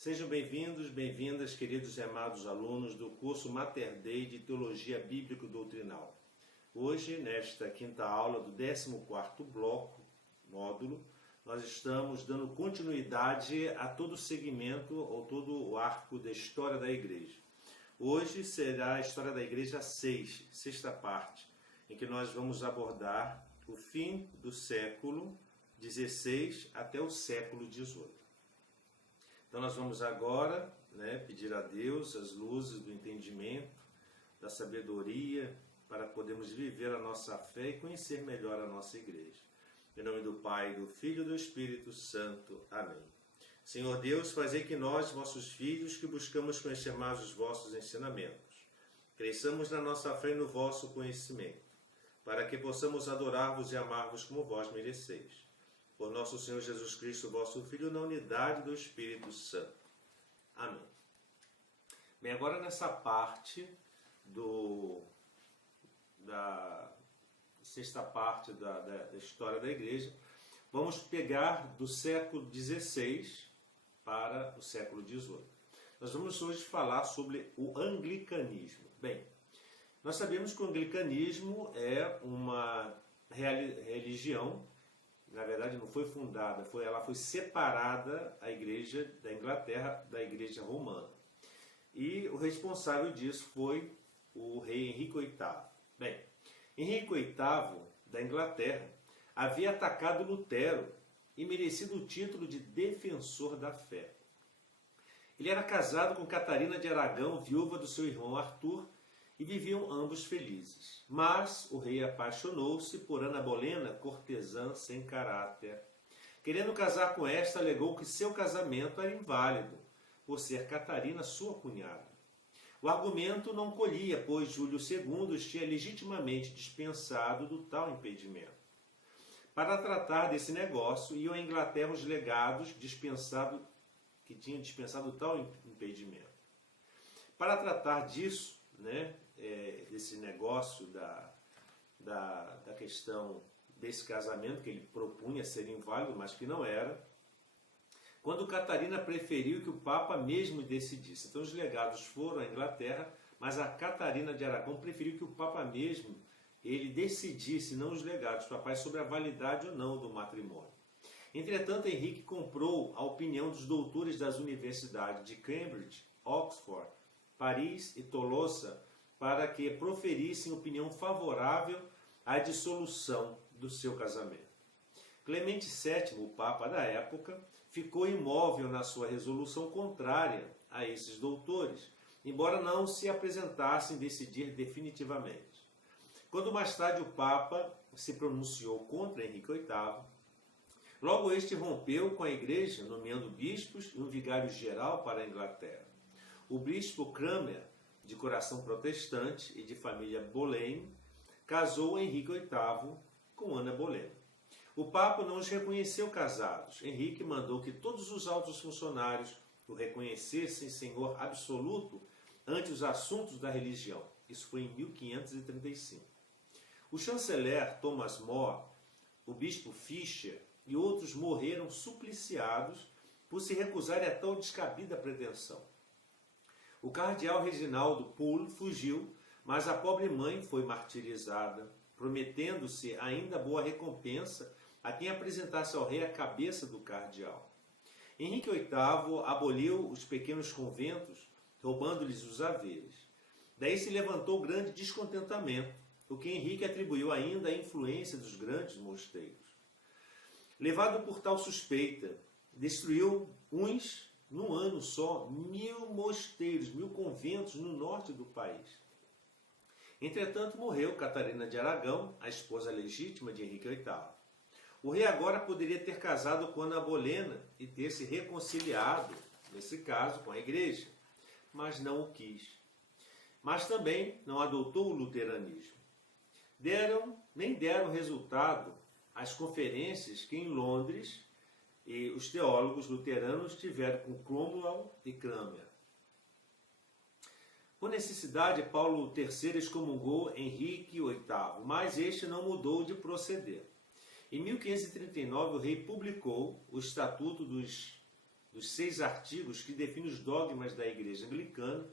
Sejam bem-vindos, bem-vindas, queridos e amados alunos do curso Mater Dei de Teologia Bíblico-Doutrinal. Hoje, nesta quinta aula do 14º módulo, nós estamos dando continuidade a todo o segmento ou todo o arco da história da Igreja. Hoje será a história da Igreja 6, sexta parte, em que nós vamos abordar o fim do século XVI até o século XVIII. Então nós vamos agora pedir a Deus as luzes do entendimento, da sabedoria, para podermos viver a nossa fé e conhecer melhor a nossa igreja. Em nome do Pai, do Filho e do Espírito Santo. Amém. Senhor Deus, fazei que nós, vossos filhos, que buscamos conhecer mais os vossos ensinamentos, cresçamos na nossa fé e no vosso conhecimento, para que possamos adorar-vos e amar-vos como vós mereceis. Por nosso Senhor Jesus Cristo, vosso Filho, na unidade do Espírito Santo. Amém. Bem, agora nessa parte da sexta parte da história da Igreja, vamos pegar do século XVI para o século XVIII. Nós vamos hoje falar sobre o anglicanismo. Bem, nós sabemos que o anglicanismo é uma religião. Na verdade, não foi fundada, ela foi separada, a Igreja da Inglaterra, da Igreja Romana. E o responsável disso foi o rei Henrique VIII. Bem, Henrique VIII, da Inglaterra, havia atacado Lutero e merecido o título de defensor da fé. Ele era casado com Catarina de Aragão, viúva do seu irmão Arthur, e viviam ambos felizes. Mas o rei apaixonou-se por Ana Bolena, cortesã sem caráter. Querendo casar com esta, alegou que seu casamento era inválido, por ser Catarina sua cunhada. O argumento não colhia, pois Júlio II os tinha legitimamente dispensado do tal impedimento. Para tratar desse negócio, iam à Inglaterra os legados que tinham dispensado tal impedimento. Para tratar disso, desse negócio da questão desse casamento, que ele propunha ser inválido, mas que não era, quando Catarina preferiu que o Papa mesmo decidisse. Então os legados foram à Inglaterra, mas a Catarina de Aragão preferiu que o Papa mesmo ele decidisse, não os legados papais, sobre a validade ou não do matrimônio. Entretanto, Henrique comprou a opinião dos doutores das universidades de Cambridge, Oxford, Paris e Tolosa, para que proferissem opinião favorável à dissolução do seu casamento. Clemente VII, o Papa da época, ficou imóvel na sua resolução contrária a esses doutores, embora não se apresentassem decidir definitivamente. Quando mais tarde o Papa se pronunciou contra Henrique VIII, logo este rompeu com a Igreja, nomeando bispos e um vigário-geral para a Inglaterra. O bispo Cranmer, de coração protestante e de família Boleyn, casou Henrique VIII com Ana Bolena. O Papa não os reconheceu casados. Henrique mandou que todos os altos funcionários o reconhecessem senhor absoluto ante os assuntos da religião. Isso foi em 1535. O chanceler Thomas More, o bispo Fisher e outros morreram supliciados por se recusarem a tal descabida pretensão. O cardeal Reginaldo Pole fugiu, mas a pobre mãe foi martirizada, prometendo-se ainda boa recompensa a quem apresentasse ao rei a cabeça do cardeal. Henrique VIII aboliu os pequenos conventos, roubando-lhes os haveres. Daí se levantou grande descontentamento, o que Henrique atribuiu ainda à influência dos grandes mosteiros. Levado por tal suspeita, destruiu uns, num ano só, 1000 mosteiros, 1000 conventos no norte do país. Entretanto, morreu Catarina de Aragão, a esposa legítima de Henrique VIII. O rei agora poderia ter casado com Ana Bolena e ter se reconciliado, nesse caso, com a Igreja, mas não o quis. Mas também não adotou o luteranismo. Nem deram resultado as conferências que em Londres e os teólogos luteranos tiveram com Cromwell e Cranmer. Por necessidade, Paulo III excomungou Henrique VIII, mas este não mudou de proceder. Em 1539, o rei publicou o Estatuto dos dos 6 artigos que definem os dogmas da Igreja Anglicana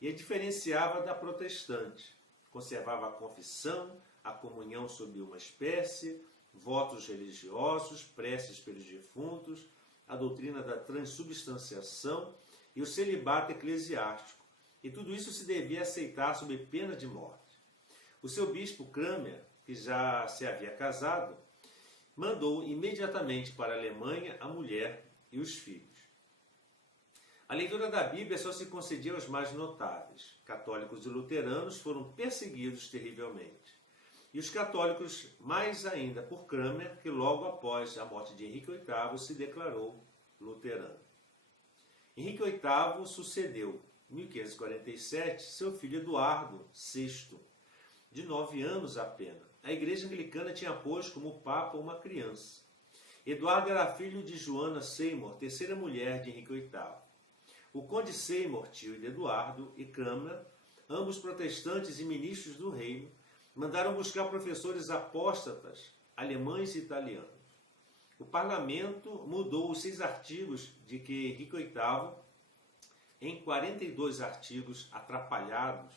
e a diferenciava da protestante. Conservava a confissão, a comunhão sob uma espécie, votos religiosos, preces pelos defuntos, a doutrina da transubstanciação e o celibato eclesiástico. E tudo isso se devia aceitar sob pena de morte. O seu bispo Cranmer, que já se havia casado, mandou imediatamente para a Alemanha a mulher e os filhos. A leitura da Bíblia só se concedia aos mais notáveis. Católicos e luteranos foram perseguidos terrivelmente. E os católicos, mais ainda por Cranmer, que logo após a morte de Henrique VIII se declarou luterano. Henrique VIII sucedeu, em 1547, seu filho Eduardo VI, de 9 anos apenas. A Igreja Anglicana tinha posto como Papa uma criança. Eduardo era filho de Joana Seymour, terceira mulher de Henrique VIII. O conde Seymour, tio de Eduardo, e Cranmer, ambos protestantes e ministros do reino, mandaram buscar professores apóstatas, alemães e italianos. O parlamento mudou os 6 artigos de que Henrique VIII em 42 artigos atrapalhados,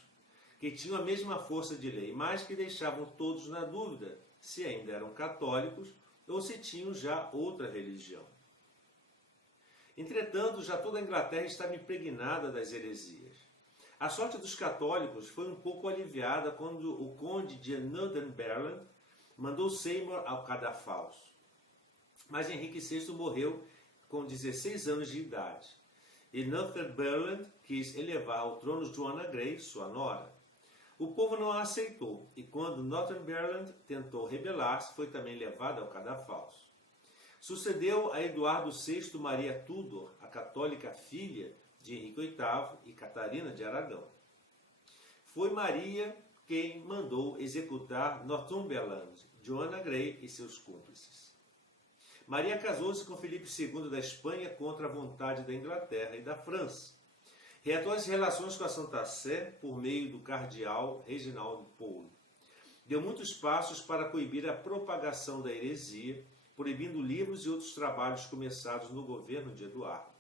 que tinham a mesma força de lei, mas que deixavam todos na dúvida se ainda eram católicos ou se tinham já outra religião. Entretanto, já toda a Inglaterra estava impregnada das heresias. A sorte dos católicos foi um pouco aliviada quando o conde de Northumberland mandou Seymour ao cadafalso. Mas Henrique VI morreu com 16 anos de idade, e Northumberland quis elevar ao trono Joanna Grey, sua nora. O povo não a aceitou, e quando Northumberland tentou rebelar-se, foi também levado ao cadafalso. Sucedeu a Eduardo VI Maria Tudor, a católica filha de Henrique VIII e Catarina de Aragão. Foi Maria quem mandou executar Northumberland, Joanna Grey e seus cúmplices. Maria casou-se com Filipe II da Espanha contra a vontade da Inglaterra e da França. Reatou as relações com a Santa Sé por meio do cardeal Reginaldo Polo. Deu muitos passos para coibir a propagação da heresia, proibindo livros e outros trabalhos começados no governo de Eduardo.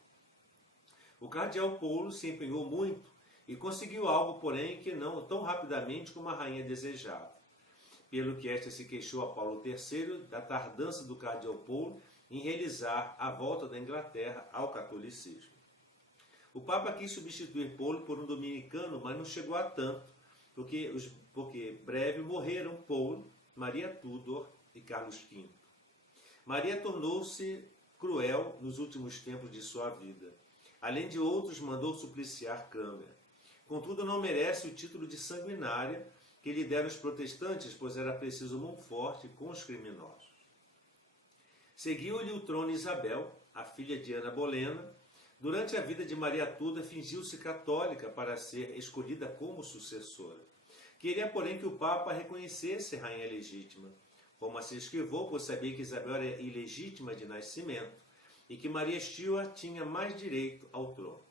O cardeal Polo se empenhou muito e conseguiu algo, porém, que não tão rapidamente como a rainha desejava. Pelo que esta se queixou a Paulo III da tardança do cardeal Polo em realizar a volta da Inglaterra ao catolicismo. O Papa quis substituir Polo por um dominicano, mas não chegou a tanto, porque breve morreram Polo, Maria Tudor e Carlos V. Maria tornou-se cruel nos últimos tempos de sua vida. Além de outros, mandou supliciar Cranmer. Contudo, não merece o título de sanguinária que lhe deram os protestantes, pois era preciso mão forte com os criminosos. Seguiu-lhe o trono Isabel, a filha de Ana Bolena. Durante a vida de Maria Tudor, fingiu-se católica para ser escolhida como sucessora. Queria, porém, que o Papa reconhecesse a rainha legítima. Roma se esquivou, pois sabia que Isabel era ilegítima de nascimento e que Maria Stuart tinha mais direito ao trono.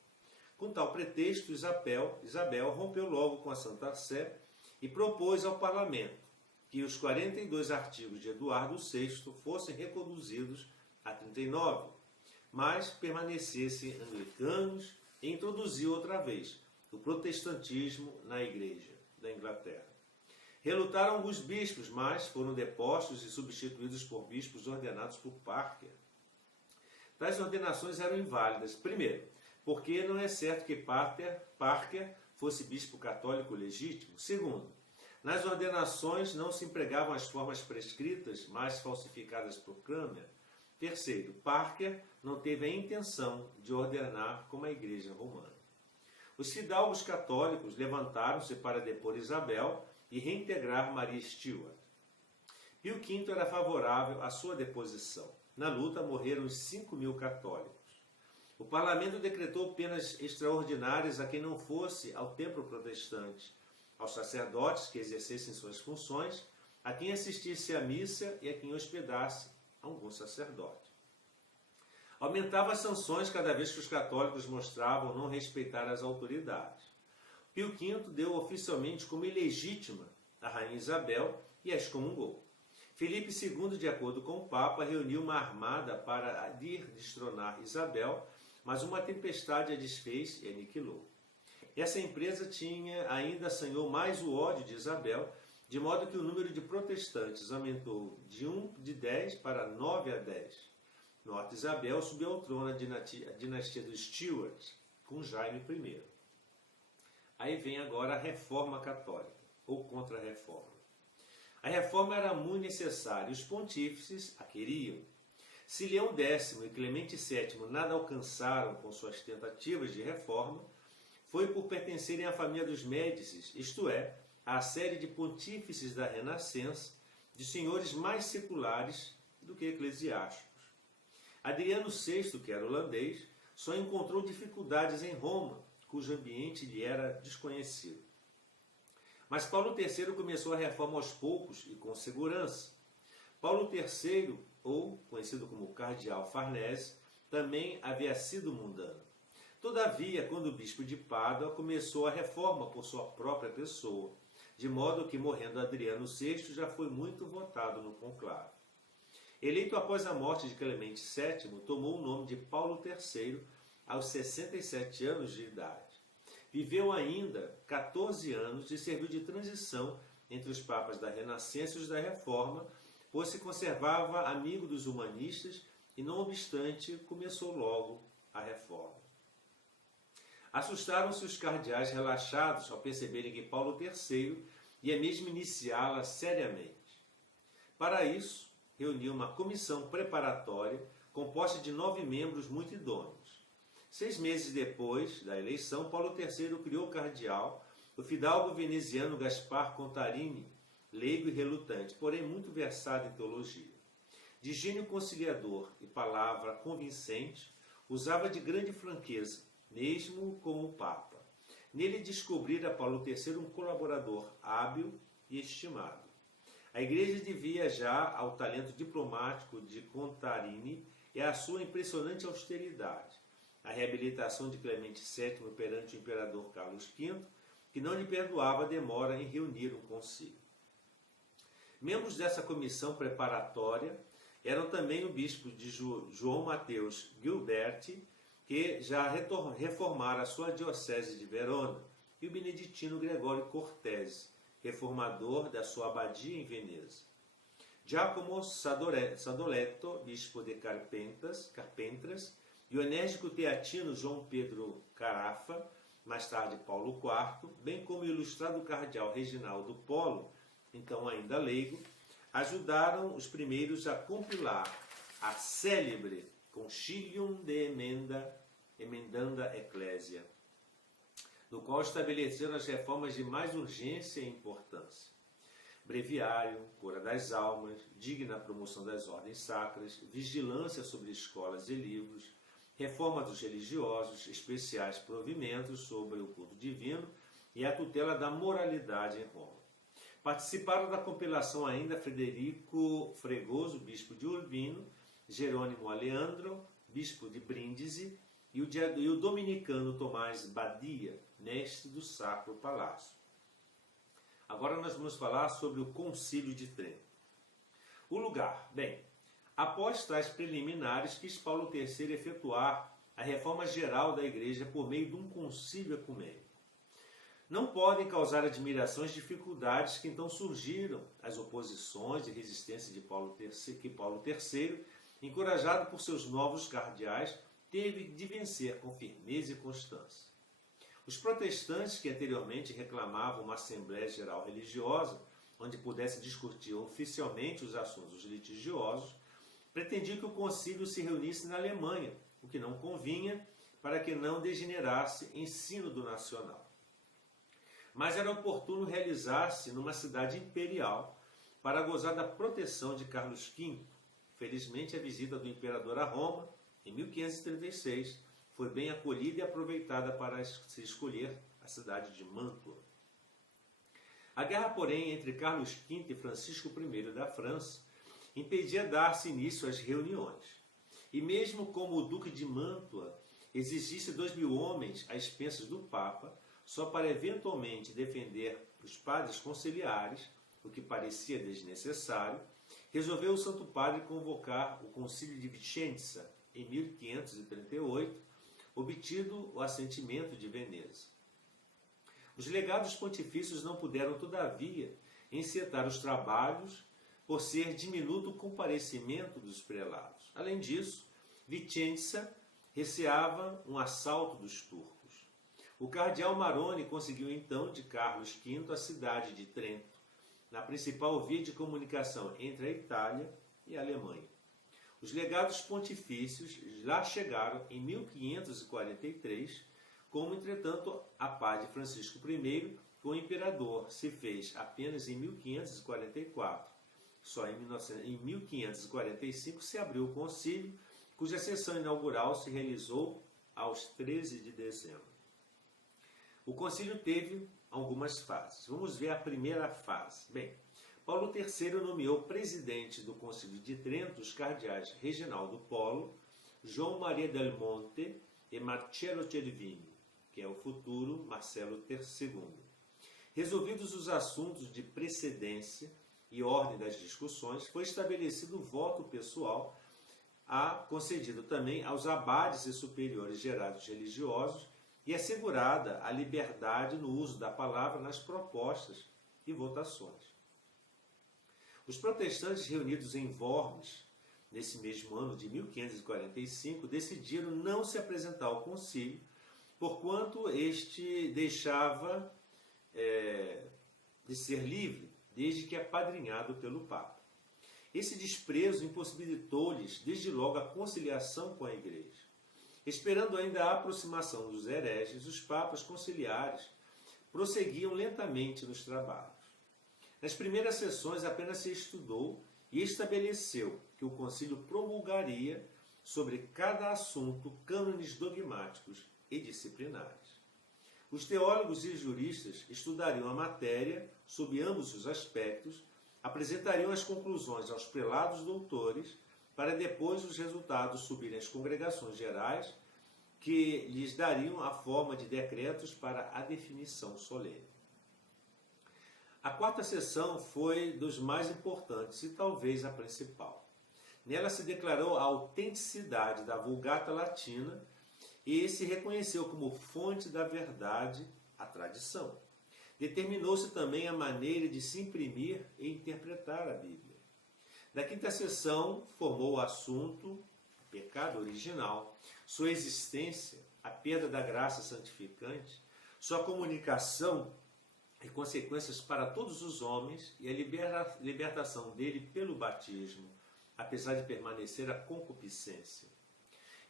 Com tal pretexto, Isabel rompeu logo com a Santa Sé e propôs ao parlamento que os 42 artigos de Eduardo VI fossem reconduzidos a 39, mas permanecessem anglicanos e introduziu outra vez o protestantismo na Igreja da Inglaterra. Relutaram alguns bispos, mas foram depostos e substituídos por bispos ordenados por Parker. Tais ordenações eram inválidas. Primeiro, porque não é certo que Parker fosse bispo católico legítimo. Segundo, nas ordenações não se empregavam as formas prescritas, mas falsificadas por Cranmer. Terceiro, Parker não teve a intenção de ordenar como a Igreja Romana. Os fidalgos católicos levantaram-se para depor Isabel e reintegrar Maria Stuart. Pio V era favorável à sua deposição. Na luta morreram os 5.000 católicos. O parlamento decretou penas extraordinárias a quem não fosse ao templo protestante, aos sacerdotes que exercessem suas funções, a quem assistisse à missa e a quem hospedasse algum sacerdote. Aumentava as sanções cada vez que os católicos mostravam não respeitar as autoridades. Pio V deu oficialmente como ilegítima a rainha Isabel e a excomungou. Filipe II, de acordo com o Papa, reuniu uma armada para ir destronar Isabel, mas uma tempestade a desfez e aniquilou. Essa empresa ainda assanhou mais o ódio de Isabel, de modo que o número de protestantes aumentou de 10 para 9 a 10. Nota: Isabel subiu ao trono a dinastia dos Stuart, com Jaime I. Aí vem agora a Reforma Católica, ou Contra-Reforma. A reforma era muito necessária e os pontífices a queriam. Se Leão X e Clemente VII nada alcançaram com suas tentativas de reforma, foi por pertencerem à família dos Médicis, isto é, à série de pontífices da Renascença, de senhores mais seculares do que eclesiásticos. Adriano VI, que era holandês, só encontrou dificuldades em Roma, cujo ambiente lhe era desconhecido. Mas Paulo III começou a reforma aos poucos e com segurança. Paulo III, ou conhecido como Cardeal Farnese, também havia sido mundano. Todavia, quando o bispo de Pádua começou a reforma por sua própria pessoa, de modo que, morrendo Adriano VI, já foi muito votado no conclave. Eleito após a morte de Clemente VII, tomou o nome de Paulo III aos 67 anos de idade. Viveu ainda 14 anos e serviu de transição entre os papas da Renascença e os da Reforma, pois se conservava amigo dos humanistas e, não obstante, começou logo a Reforma. Assustaram-se os cardeais relaxados ao perceberem que Paulo III ia mesmo iniciá-la seriamente. Para isso, reuniu uma comissão preparatória composta de 9 membros muito idôneos. 6 meses depois da eleição, Paulo III criou cardeal o fidalgo veneziano Gaspar Contarini, leigo e relutante, porém muito versado em teologia. De gênio conciliador e palavra convincente, usava de grande franqueza, mesmo como o Papa. Nele descobrira Paulo III um colaborador hábil e estimado. A Igreja devia já ao talento diplomático de Contarini e à sua impressionante austeridade, a reabilitação de Clemente VII perante o imperador Carlos V, que não lhe perdoava a demora em reunir um concílio. Membros dessa comissão preparatória eram também o bispo de João Mateus Gilberti, que já reformara a sua diocese de Verona, e o beneditino Gregório Cortese, reformador da sua abadia em Veneza. Giacomo Sadoleto, bispo de Carpentras, e o enérgico teatino João Pedro Carafa, mais tarde Paulo IV, bem como o ilustrado cardeal Reginaldo Polo, então ainda leigo, ajudaram os primeiros a compilar a célebre Concilium de Emendanda Ecclesia, no qual estabeleceram as reformas de mais urgência e importância. Breviário, cura das almas, digna promoção das ordens sacras, vigilância sobre escolas e livros, reforma dos religiosos, especiais provimentos sobre o culto divino e a tutela da moralidade em Roma. Participaram da compilação ainda Frederico Fregoso, bispo de Urbino, Jerônimo Aleandro, bispo de Brindisi, e o dominicano Tomás Badia, mestre do Sacro Palácio. Agora nós vamos falar sobre o Concílio de Trento. O lugar. Bem, após tais preliminares, quis Paulo III efetuar a reforma geral da Igreja por meio de um concílio ecumênico. Não podem causar admiração as dificuldades que então surgiram, as oposições e resistência que Paulo III, encorajado por seus novos cardeais, teve de vencer com firmeza e constância. Os protestantes, que anteriormente reclamavam uma Assembleia Geral Religiosa, onde pudesse discutir oficialmente os assuntos litigiosos, pretendiam que o concílio se reunisse na Alemanha, o que não convinha para que não degenerasse em sínodo nacional. Mas era oportuno realizar-se numa cidade imperial para gozar da proteção de Carlos V. Felizmente, a visita do imperador a Roma, em 1536, foi bem acolhida e aproveitada para se escolher a cidade de Mantua. A guerra, porém, entre Carlos V e Francisco I da França impedia dar-se início às reuniões. E mesmo como o duque de Mantua exigisse 2.000 homens a expensas do Papa, só para eventualmente defender os padres conciliares, o que parecia desnecessário, resolveu o Santo Padre convocar o Concílio de Vicenza, em 1538, obtido o assentimento de Veneza. Os legados pontifícios não puderam, todavia, encetar os trabalhos por ser diminuto o comparecimento dos prelados. Além disso, Vicenza receava um assalto dos turcos. O cardeal Maroni conseguiu então de Carlos V a cidade de Trento, na principal via de comunicação entre a Itália e a Alemanha. Os legados pontifícios lá chegaram em 1543, como, entretanto, a paz de Francisco I com o imperador se fez apenas em 1544. Só em 1545 se abriu o concílio, cuja sessão inaugural se realizou aos 13 de dezembro. O concílio teve algumas fases. Vamos ver a primeira fase. Bem, Paulo III nomeou presidente do Concílio de Trento os cardeais Reginaldo Polo, João Maria del Monte e Marcello Cervini, que é o futuro Marcelo II. Resolvidos os assuntos de precedência e ordem das discussões, foi estabelecido o voto pessoal, concedido também aos abades e superiores gerados religiosos e assegurada a liberdade no uso da palavra nas propostas e votações. Os protestantes reunidos em Worms, nesse mesmo ano de 1545, decidiram não se apresentar ao concílio, porquanto este deixava de ser livre, desde que apadrinhado pelo Papa. Esse desprezo impossibilitou-lhes, desde logo, a conciliação com a Igreja. Esperando ainda a aproximação dos hereges, os papas conciliares prosseguiam lentamente nos trabalhos. Nas primeiras sessões apenas se estudou e estabeleceu que o concílio promulgaria sobre cada assunto cânones dogmáticos e disciplinares. Os teólogos e juristas estudariam a matéria sob ambos os aspectos, apresentariam as conclusões aos prelados doutores, para depois os resultados subirem às congregações gerais, que lhes dariam a forma de decretos para a definição solene. A quarta sessão foi dos mais importantes e talvez a principal. Nela se declarou a autenticidade da Vulgata Latina e se reconheceu como fonte da verdade a tradição. Determinou-se também a maneira de se imprimir e interpretar a Bíblia. Da quinta sessão formou o assunto pecado original, sua existência, a perda da graça santificante, sua comunicação e consequências para todos os homens e a libertação dele pelo batismo, apesar de permanecer a concupiscência.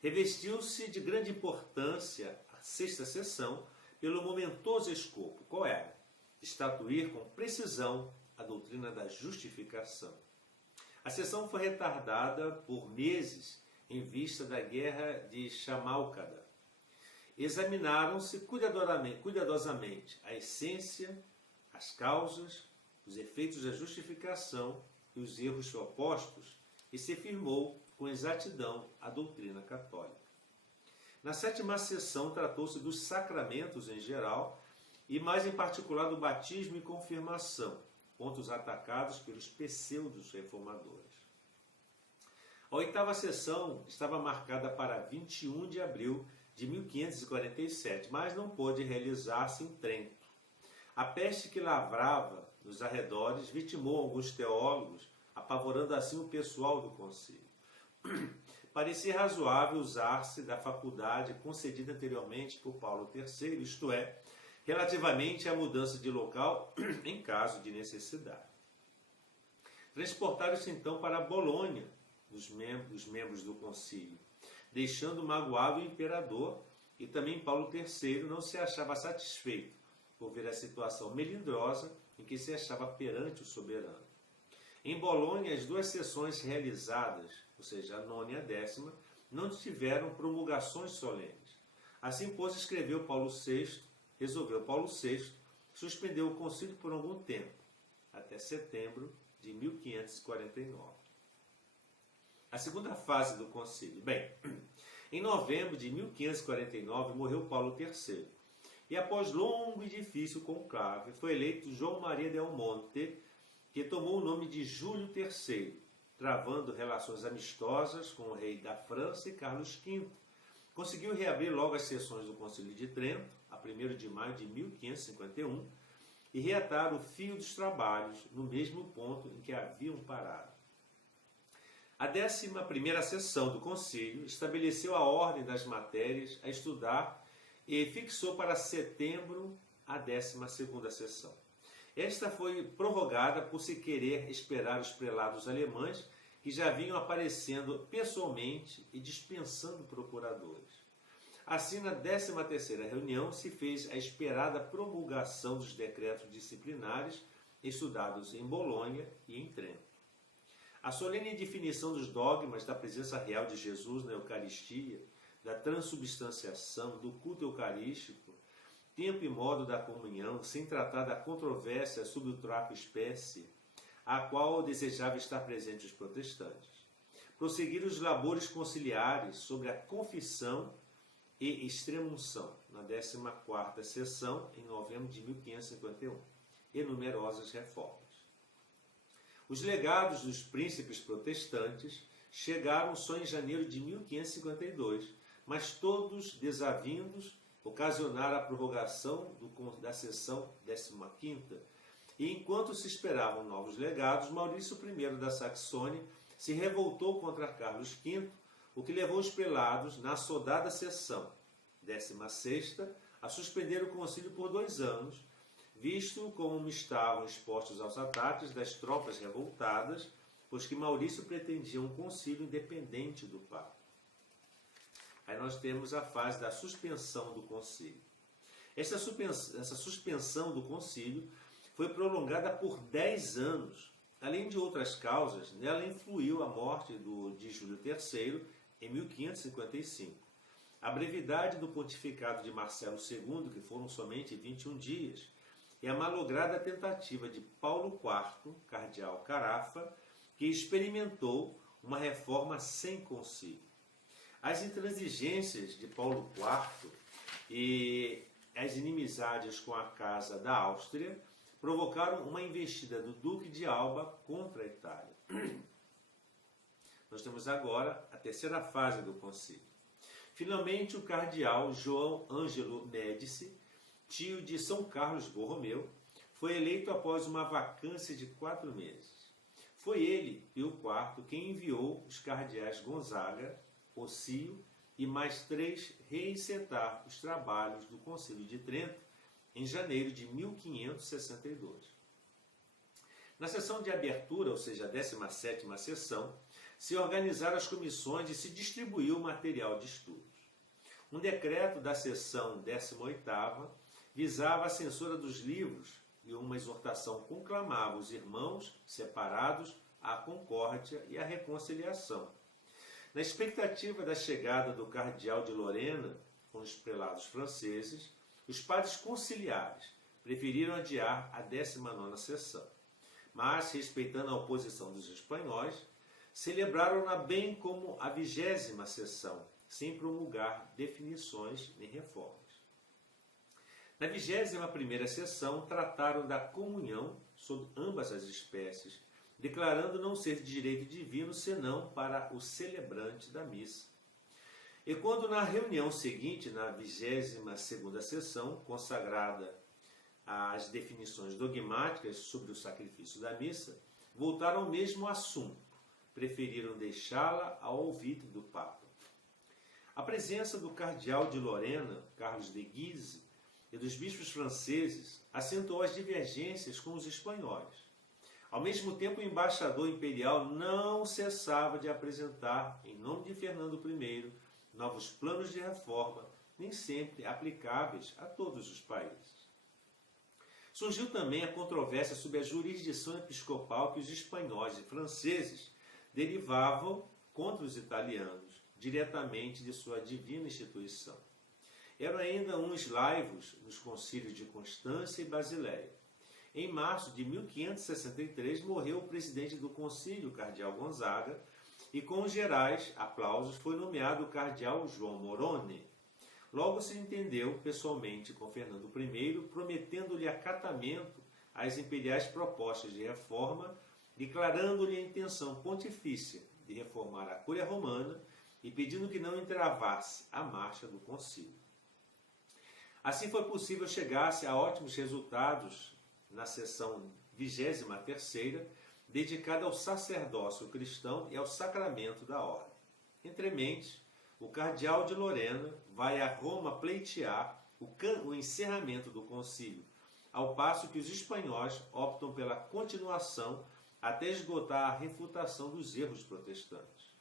Revestiu-se de grande importância a sexta sessão pelo momentoso escopo. Qual era? Estatuir com precisão a doutrina da justificação. A sessão foi retardada por meses em vista da guerra de Chamálcada. Examinaram-se cuidadosamente a essência, as causas, os efeitos da justificação e os erros opostos e se firmou com exatidão a doutrina católica. Na sétima sessão tratou-se dos sacramentos em geral e mais em particular do batismo e confirmação, pontos atacados pelos pseudos reformadores. A oitava sessão estava marcada para 21 de abril de 1547, mas não pôde realizar-se em Trento. A peste que lavrava nos arredores vitimou alguns teólogos, apavorando assim o pessoal do concílio. Parecia razoável usar-se da faculdade concedida anteriormente por Paulo III, isto é, relativamente à mudança de local em caso de necessidade. Transportaram-se então para Bolonha os membros do concílio, deixando magoado o imperador, e também Paulo III não se achava satisfeito por ver a situação melindrosa em que se achava perante o soberano. Em Bolonha, as duas sessões realizadas, ou seja, a nona e a décima, não tiveram promulgações solenes. Assim, pois, resolveu Paulo VI suspender o concílio por algum tempo, até setembro de 1549. A segunda fase do concílio. Bem, em novembro de 1549 morreu Paulo III, e após longo e difícil conclave, foi eleito João Maria del Monte, que tomou o nome de Júlio III, travando relações amistosas com o rei da França e Carlos V, conseguiu reabrir logo as sessões do Concílio de Trento, a 1º de maio de 1551, e reatar o fio dos trabalhos no mesmo ponto em que haviam parado. A 11ª sessão do Concílio estabeleceu a ordem das matérias a estudar e fixou para setembro a 12ª sessão. Esta foi prorrogada por se querer esperar os prelados alemães que já vinham aparecendo pessoalmente e dispensando procuradores. Assim, na 13ª reunião, se fez a esperada promulgação dos decretos disciplinares estudados em Bolonha e em Trento. A solene definição dos dogmas da presença real de Jesus na Eucaristia, da transubstanciação, do culto eucarístico, tempo e modo da comunhão, sem tratar da controvérsia sobre o trapo espécie, a qual desejava estar presentes os protestantes. Prosseguiram os labores conciliares sobre a confissão e extrema-unção, na 14ª sessão, em novembro de 1551, e numerosas reformas. Os legados dos príncipes protestantes chegaram só em janeiro de 1552, mas todos desavindos ocasionaram a prorrogação da sessão 15ª, e enquanto se esperavam novos legados, Maurício I da Saxônia se revoltou contra Carlos V, o que levou os prelados, na assodada sessão 16ª, a suspender o concílio por 2 anos, visto como estavam expostos aos ataques das tropas revoltadas, pois que Maurício pretendia um concílio independente do Papa. Aí nós temos a fase da suspensão do concílio. Essa suspensão do concílio foi prolongada por 10 anos. Além de outras causas, nela influiu a morte de Júlio III em 1555. A brevidade do pontificado de Marcelo II, que foram somente 21 dias, e a malograda tentativa de Paulo IV, cardeal Carafa, que experimentou uma reforma sem concílio. As intransigências de Paulo IV e as inimizades com a Casa da Áustria provocaram uma investida do Duque de Alba contra a Itália. Nós temos agora a terceira fase do concílio. Finalmente, o cardeal João Ângelo Médici, tio de São Carlos Borromeu, foi eleito após uma vacância de 4 meses. Foi ele, Pio IV, quem enviou os cardeais Gonzaga, Oscio e mais 3 reencetar os trabalhos do Concílio de Trento em janeiro de 1562. Na sessão de abertura, ou seja, a 17ª sessão, se organizaram as comissões e se distribuiu o material de estudos. Um decreto da sessão 18ª visava a censura dos livros e uma exortação conclamava os irmãos separados à concórdia e à reconciliação. Na expectativa da chegada do cardeal de Lorena com os prelados franceses, os padres conciliares preferiram adiar a 19ª sessão, mas, respeitando a oposição dos espanhóis, celebraram-na bem como a 20ª sessão, sem promulgar definições nem reformas. Na 21ª sessão, trataram da comunhão sob ambas as espécies, declarando não ser de direito divino senão para o celebrante da missa. E quando na reunião seguinte, na 22ª sessão, consagrada às definições dogmáticas sobre o sacrifício da missa, voltaram ao mesmo assunto, preferiram deixá-la ao ouvido do Papa. A presença do cardeal de Lorena, Carlos de Guise, e dos bispos franceses acentuou as divergências com os espanhóis. Ao mesmo tempo, o embaixador imperial não cessava de apresentar, em nome de Fernando I, novos planos de reforma, nem sempre aplicáveis a todos os países. Surgiu também a controvérsia sobre a jurisdição episcopal que os espanhóis e franceses derivavam contra os italianos, diretamente de sua divina instituição. Eram ainda uns laivos nos concílios de Constância e Basileia. Em março de 1563, morreu o presidente do concílio, o cardeal Gonzaga, e com os gerais aplausos foi nomeado o cardeal João Morone. Logo se entendeu pessoalmente com Fernando I, prometendo-lhe acatamento às imperiais propostas de reforma, declarando-lhe a intenção pontifícia de reformar a Cúria Romana e pedindo que não entravasse a marcha do concílio. Assim foi possível chegar-se a ótimos resultados na sessão 23ª, dedicada ao sacerdócio cristão e ao sacramento da ordem. Entrementes, o cardeal de Lorena vai a Roma pleitear o encerramento do concílio, ao passo que os espanhóis optam pela continuação até esgotar a refutação dos erros protestantes.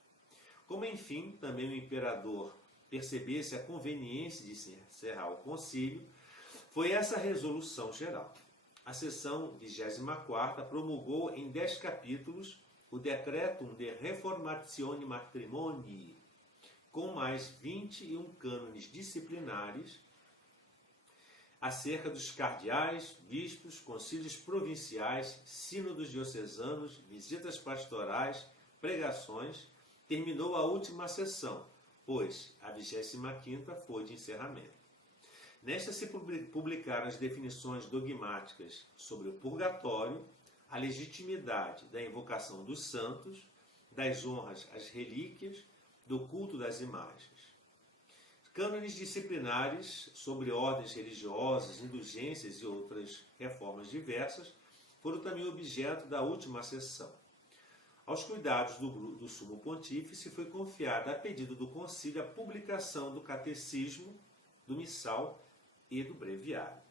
Como, enfim, também o imperador percebesse a conveniência de se encerrar o concílio, foi essa a resolução geral. A sessão 24ª promulgou em 10 capítulos o Decretum de Reformatione Matrimonii, com mais 21 cânones disciplinares acerca dos cardeais, bispos, concílios provinciais, sínodos diocesanos, visitas pastorais, pregações. Terminou a última sessão, pois a 25ª foi de encerramento. Nesta se publicaram as definições dogmáticas sobre o purgatório, a legitimidade da invocação dos santos, das honras às relíquias, do culto das imagens. Cânones disciplinares sobre ordens religiosas, indulgências e outras reformas diversas foram também objeto da última sessão. Aos cuidados do Sumo Pontífice foi confiada, a pedido do concílio, a publicação do Catecismo, do Missal e do Breviário.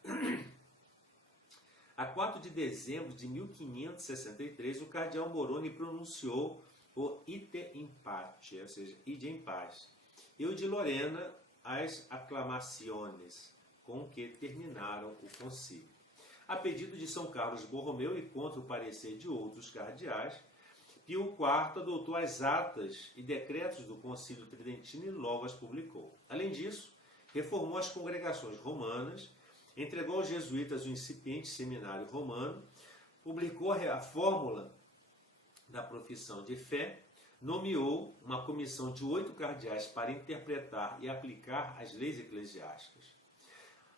A 4 de dezembro de 1563, o cardeal Moroni pronunciou o Ite in pace, ou seja, ide em paz, e o de Lorena, as aclamaciones, com que terminaram o concílio. A pedido de São Carlos Borromeu e contra o parecer de outros cardeais, Pio IV adotou as atas e decretos do Concílio Tridentino e logo as publicou. Além disso, reformou as congregações romanas, entregou aos jesuítas o incipiente seminário romano, publicou a fórmula da profissão de fé, nomeou uma comissão de 8 cardeais para interpretar e aplicar as leis eclesiásticas.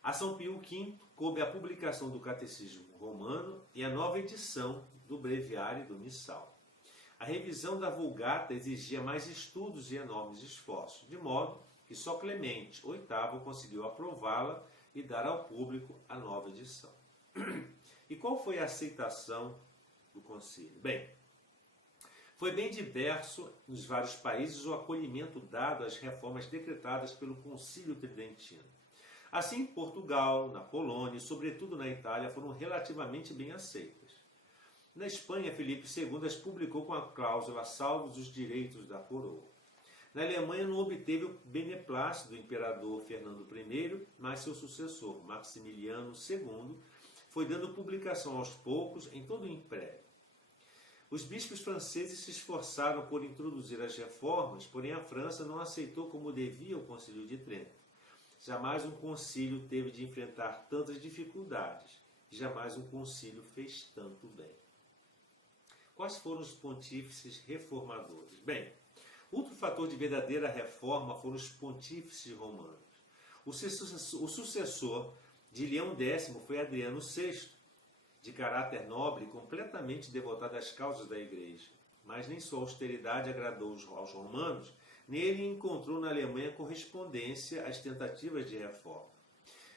A São Pio V coube a publicação do Catecismo Romano e a nova edição do Breviário e do Missal. A revisão da Vulgata exigia mais estudos e enormes esforços, de modo que só Clemente VIII conseguiu aprová-la e dar ao público a nova edição. E qual foi a aceitação do concílio? Bem, foi bem diverso nos vários países o acolhimento dado às reformas decretadas pelo Concílio Tridentino. Assim, em Portugal, na Polônia e, sobretudo, na Itália, foram relativamente bem aceitas. Na Espanha, Filipe II as publicou com a cláusula salvos os direitos da coroa. Na Alemanha não obteve o beneplácito do imperador Fernando I, mas seu sucessor, Maximiliano II, foi dando publicação aos poucos em todo o império. Os bispos franceses se esforçaram por introduzir as reformas, porém a França não aceitou como devia o Concílio de Trento. Jamais um concílio teve de enfrentar tantas dificuldades, jamais um concílio fez tanto bem. Quais foram os pontífices reformadores? Bem, outro fator de verdadeira reforma foram os pontífices romanos. O sucessor de Leão X foi Adriano VI, de caráter nobre e completamente devotado às causas da Igreja. Mas nem sua austeridade agradou aos romanos, nem ele encontrou na Alemanha correspondência às tentativas de reforma.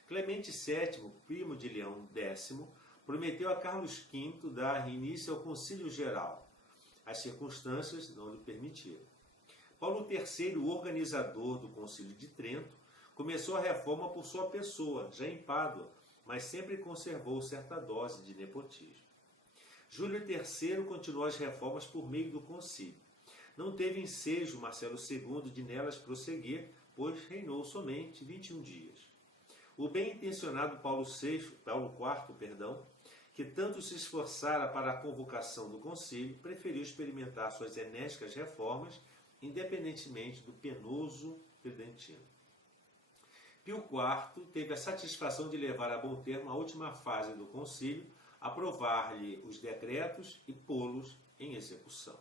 Clemente VII, primo de Leão X, prometeu a Carlos V dar início ao Concílio Geral. As circunstâncias não lhe permitiram. Paulo III, o organizador do Concílio de Trento, começou a reforma por sua pessoa, já em Pádua, mas sempre conservou certa dose de nepotismo. Júlio III continuou as reformas por meio do concílio. Não teve ensejo Marcelo II de nelas prosseguir, pois reinou somente 21 dias. O bem-intencionado Paulo IV, que tanto se esforçara para a convocação do concílio, preferiu experimentar suas enérgicas reformas, independentemente do penoso tridentino. Pio IV teve a satisfação de levar a bom termo a última fase do concílio, aprovar-lhe os decretos e pô-los em execução.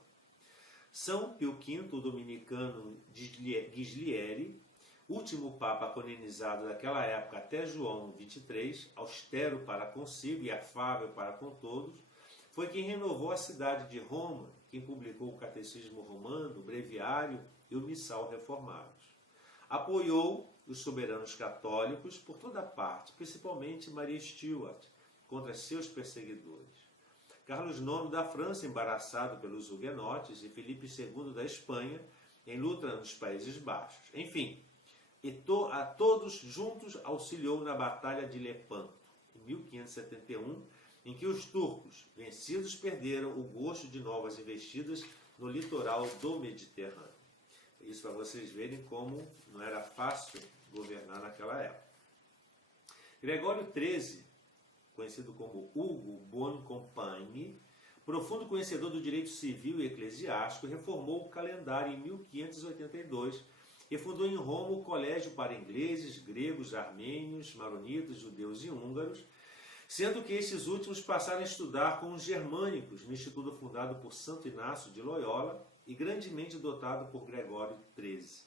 São Pio V, o dominicano Ghislieri, último papa canonizado daquela época até João XXIII, austero para consigo e afável para com todos, foi quem renovou a cidade de Roma quem publicou o Catecismo Romano, o Breviário e o Missal reformados. Apoiou os soberanos católicos por toda parte, principalmente Maria Stuart, contra seus perseguidores. Carlos IX da França, embaraçado pelos huguenotes, e Felipe II da Espanha, em luta nos Países Baixos. Enfim, a todos juntos auxiliou na Batalha de Lepanto, em 1571, em que os turcos, vencidos, perderam o gosto de novas investidas no litoral do Mediterrâneo. Isso para vocês verem como não era fácil governar naquela época. Gregório XIII, conhecido como Hugo Boncompagni, profundo conhecedor do direito civil e eclesiástico, reformou o calendário em 1582 e fundou em Roma o Colégio para ingleses, gregos, armênios, maronitas, judeus e húngaros, sendo que estes últimos passaram a estudar com os germânicos no instituto fundado por Santo Inácio de Loyola e grandemente dotado por Gregório XIII.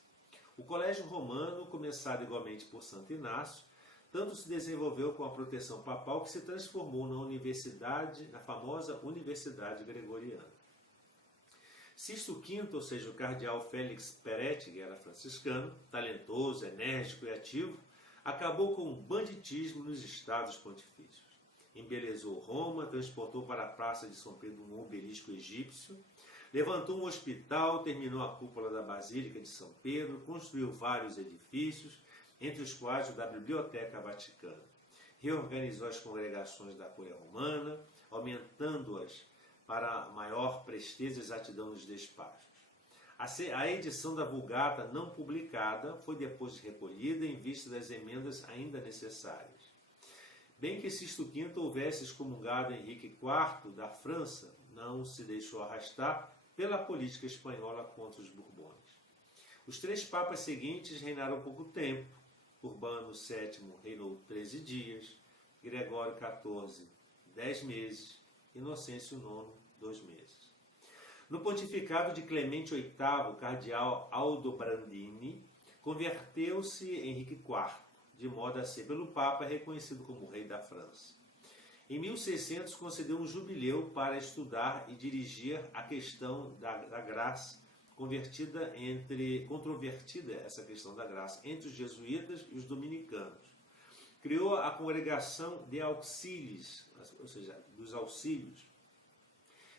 O colégio romano, começado igualmente por Santo Inácio, tanto se desenvolveu com a proteção papal que se transformou na famosa Universidade Gregoriana. Sisto V, ou seja, o cardeal Félix Peretti, que era franciscano, talentoso, enérgico e ativo, acabou com o banditismo nos estados pontifícios. Embelezou Roma, transportou para a Praça de São Pedro um obelisco egípcio, levantou um hospital, terminou a cúpula da Basílica de São Pedro, construiu vários edifícios, entre os quais o da Biblioteca Vaticana. Reorganizou as congregações da Cúria Romana, aumentando-as para maior presteza e exatidão nos despachos. A edição da Vulgata não publicada foi depois recolhida em vista das emendas ainda necessárias. Bem que Sisto V houvesse excomungado Henrique IV da França, não se deixou arrastar pela política espanhola contra os Bourbons. Os três papas seguintes reinaram pouco tempo. Urbano VII reinou 13 dias, Gregório XIV 10 meses, Inocêncio IX 2 meses. No pontificado de Clemente VIII, o cardeal Aldobrandini converteu-se Henrique IV, de modo a ser pelo Papa reconhecido como rei da França. Em 1600 concedeu um jubileu para estudar e dirigir a questão da graça, controvertida essa questão da graça entre os jesuítas e os dominicanos. Criou a congregação de auxílios, ou seja, dos auxílios.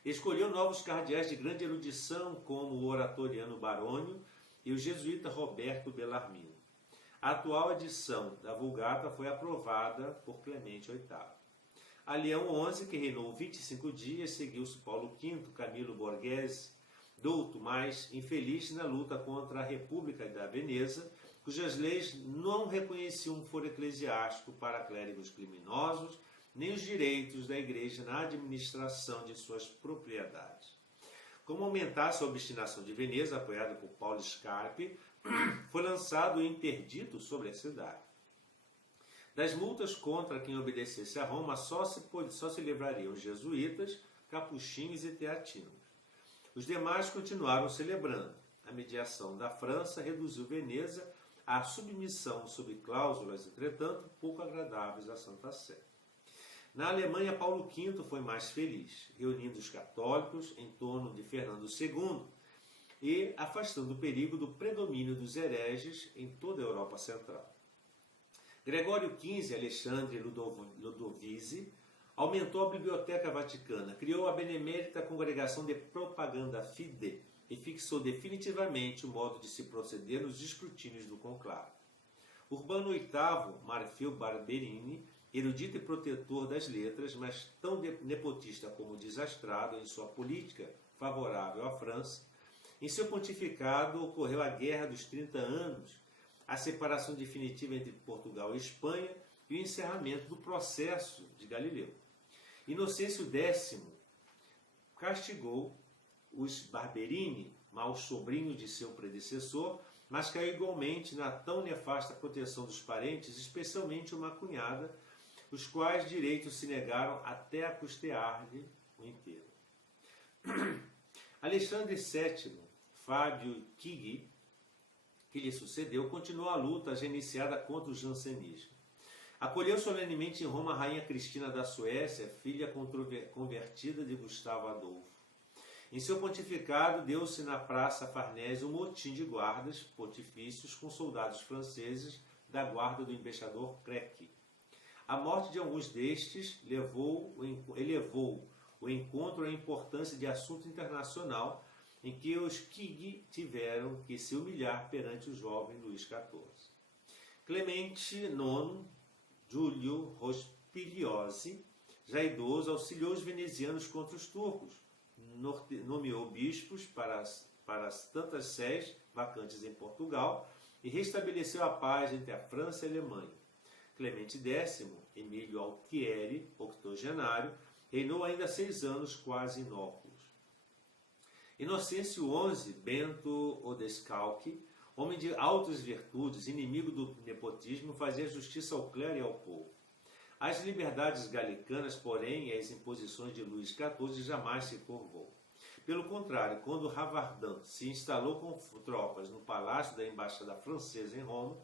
Escolheu novos cardeais de grande erudição, como o oratoriano Barônio e o jesuíta Roberto Bellarmino. A atual edição da Vulgata foi aprovada por Clemente VIII. A Leão XI, que reinou 25 dias, seguiu-se Paulo V, Camilo Borghese, douto, mas infeliz na luta contra a República da Veneza, cujas leis não reconheciam um foro eclesiástico para clérigos criminosos, nem os direitos da Igreja na administração de suas propriedades. Como aumentasse a obstinação de Veneza, apoiado por Paulo Scarpi, foi lançado o interdito sobre a cidade. Das multas contra quem obedecesse a Roma só se livrariam os jesuítas, capuchinhos e teatinos. Os demais continuaram celebrando. A mediação da França reduziu Veneza à submissão sob cláusulas, entretanto, pouco agradáveis à Santa Sé. Na Alemanha, Paulo V foi mais feliz, reunindo os católicos em torno de Fernando II e afastando o perigo do predomínio dos hereges em toda a Europa Central. Gregório XV, Alexandre Ludovisi, aumentou a Biblioteca Vaticana, criou a benemérita Congregação de Propaganda Fide e fixou definitivamente o modo de se proceder nos escrutínios do conclave. Urbano VIII, Marfil Barberini, erudito e protetor das letras, mas tão nepotista como desastrado em sua política favorável à França, em seu pontificado ocorreu a Guerra dos 30 Anos, a separação definitiva entre Portugal e Espanha e o encerramento do processo de Galileu. Inocêncio X castigou os Barberini, maus sobrinhos de seu predecessor, mas caiu igualmente na tão nefasta proteção dos parentes, especialmente uma cunhada, os quais direitos se negaram até a custear-lhe o enterro. Alexandre VII, Fábio Chigi, que lhe sucedeu, continuou a luta já iniciada contra o jansenismo. Acolheu solenemente em Roma a rainha Cristina da Suécia, filha convertida de Gustavo Adolfo. Em seu pontificado, deu-se na Praça Farnèse um motim de guardas pontifícios com soldados franceses da guarda do embaixador Crequi. A morte de alguns destes elevou o encontro à importância de assunto internacional em que os Quigui tiveram que se humilhar perante o jovem Luís XIV. Clemente IX, Giulio Rospigliosi, já idoso, auxiliou os venezianos contra os turcos, nomeou bispos para tantas sés vacantes em Portugal e restabeleceu a paz entre a França e a Alemanha. Clemente X, Emílio Altieri, octogenário, reinou ainda 6 anos quase inóculos. Inocêncio XI, Bento Odescalchi, homem de altas virtudes, inimigo do nepotismo, fazia justiça ao clero e ao povo. As liberdades galicanas, porém, e as imposições de Luís XIV jamais se curvou. Pelo contrário, quando Ravardin se instalou com tropas no palácio da embaixada francesa em Roma,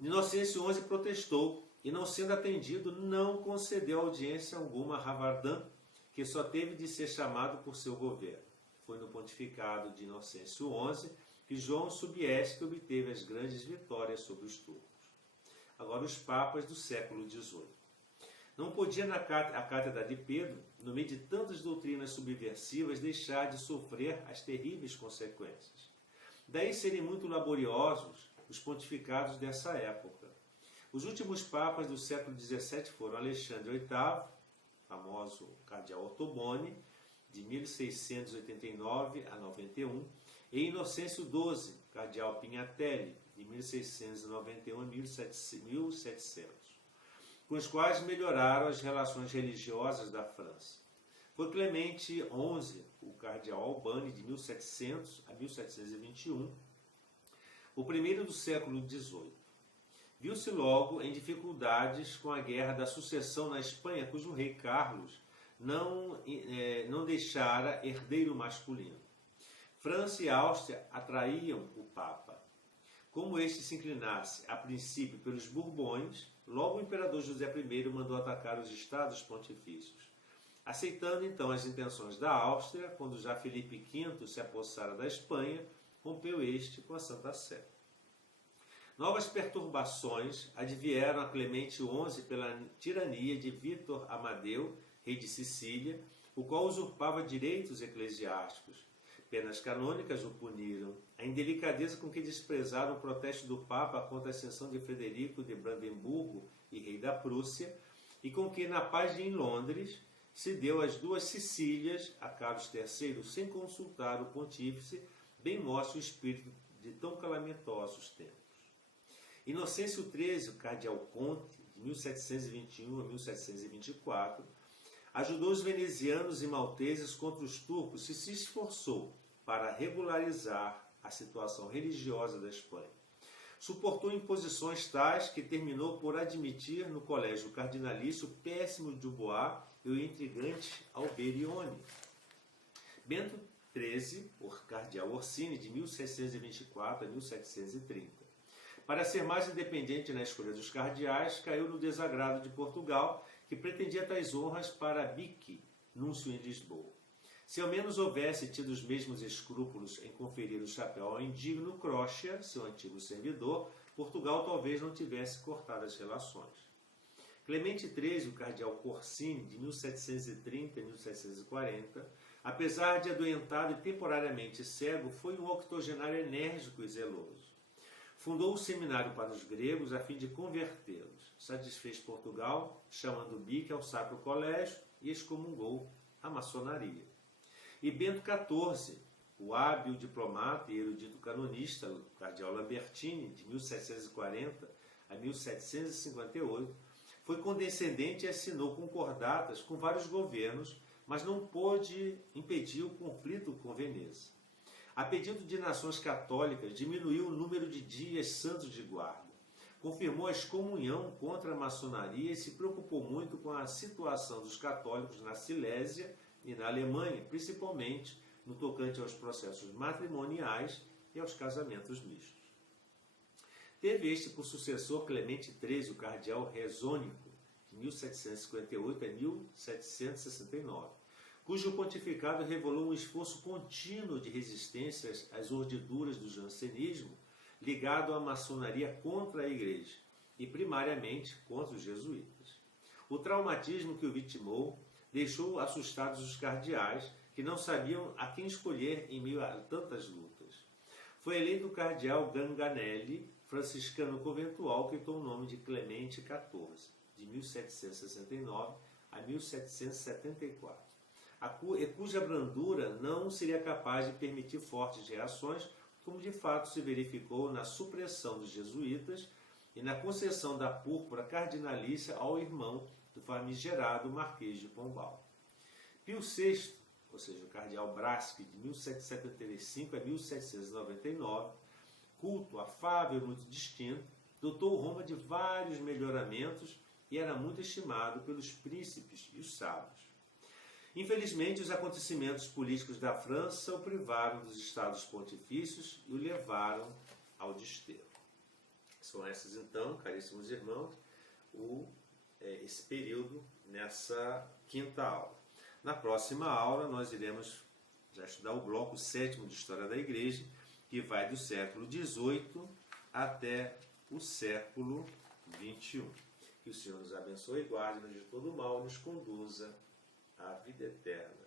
Inocêncio XI protestou e, não sendo atendido, não concedeu audiência alguma a Ravardin, que só teve de ser chamado por seu governo. Foi no pontificado de Inocêncio XI que João Sobieski obteve as grandes vitórias sobre os turcos. Agora, os papas do século XVIII. Não podia a cátedra de Pedro, no meio de tantas doutrinas subversivas, deixar de sofrer as terríveis consequências. Daí serem muito laboriosos os pontificados dessa época. Os últimos papas do século XVII foram Alexandre VIII, famoso cardeal Ottoboni, de 1689 a 91, e Inocêncio XII, cardeal Pignatelli, de 1691 a 1700, com os quais melhoraram as relações religiosas da França. Foi Clemente XI, o cardeal Albani, de 1700 a 1721, o primeiro do século XVIII. Viu-se logo em dificuldades com a guerra da sucessão na Espanha, cujo rei Carlos não deixara herdeiro masculino. França e Áustria atraíam o Papa. Como este se inclinasse, a princípio, pelos Bourbões, logo o imperador José I mandou atacar os estados pontifícios. Aceitando então as intenções da Áustria, quando já Felipe V se apossara da Espanha, rompeu este com a Santa Sé. Novas perturbações advieram a Clemente XI pela tirania de Vítor Amadeu, rei de Sicília, o qual usurpava direitos eclesiásticos. Penas canônicas o puniram. A indelicadeza com que desprezaram o protesto do Papa contra a ascensão de Frederico de Brandemburgo e rei da Prússia, e com que, na paz em Londres, se deu as 2 Sicílias a Carlos III sem consultar o pontífice, bem mostra o espírito de tão calamitosos tempos. Inocêncio XIII, o cardeal Conte, de 1721 a 1724, ajudou os venezianos e malteses contra os turcos e se esforçou para regularizar a situação religiosa da Espanha. Suportou imposições tais que terminou por admitir no colégio cardinalício o péssimo Dubois e o intrigante Alberione. Bento XIII, o cardeal Orsini, de 1624 a 1730. Para ser mais independente na escolha dos cardeais, caiu no desagrado de Portugal, que pretendia tais honras para Bique, núncio em Lisboa. Se ao menos houvesse tido os mesmos escrúpulos em conferir o chapéu ao indigno Croce, seu antigo servidor, Portugal talvez não tivesse cortado as relações. Clemente XIII, o cardeal Corsini, de 1730 a 1740, apesar de adoentado e temporariamente cego, foi um octogenário enérgico e zeloso. Fundou um seminário para os gregos a fim de convertê-los. Satisfez Portugal, chamando Bique ao Sacro Colégio e excomungou a maçonaria. E Bento XIV, o hábil diplomata e erudito canonista, o cardeal Lambertini, de 1740 a 1758, foi condescendente e assinou concordatas com vários governos, mas não pôde impedir o conflito com Veneza. A pedido de nações católicas, diminuiu o número de dias santos de guarda. Confirmou a excomunhão contra a maçonaria e se preocupou muito com a situação dos católicos na Silésia e na Alemanha, principalmente no tocante aos processos matrimoniais e aos casamentos mistos. Teve este por sucessor Clemente XIII, o cardeal Rezônico, de 1758 a 1769, cujo pontificado revelou um esforço contínuo de resistência às urdiduras do jansenismo, ligado à maçonaria contra a Igreja e, primariamente, contra os jesuítas. O traumatismo que o vitimou deixou assustados os cardeais, que não sabiam a quem escolher em meio a tantas lutas. Foi eleito o cardeal Ganganelli, franciscano conventual, que tomou o nome de Clemente XIV, de 1769 a 1774, cuja brandura não seria capaz de permitir fortes reações, como de fato se verificou na supressão dos jesuítas e na concessão da púrpura cardinalícia ao irmão do famigerado Marquês de Pombal. Pio VI, ou seja, o cardeal Braschi, de 1775 a 1799, culto, afável e muito distinto, dotou Roma de vários melhoramentos e era muito estimado pelos príncipes e os sábios. Infelizmente, os acontecimentos políticos da França o privaram dos estados pontifícios e o levaram ao desterro. São essas, então, caríssimos irmãos, esse período nessa quinta aula. Na próxima aula, nós iremos já estudar o bloco 7º de História da Igreja, que vai do século XVIII até o século XXI. Que o Senhor nos abençoe e guarde-nos de todo mal e nos conduza à vida eterna.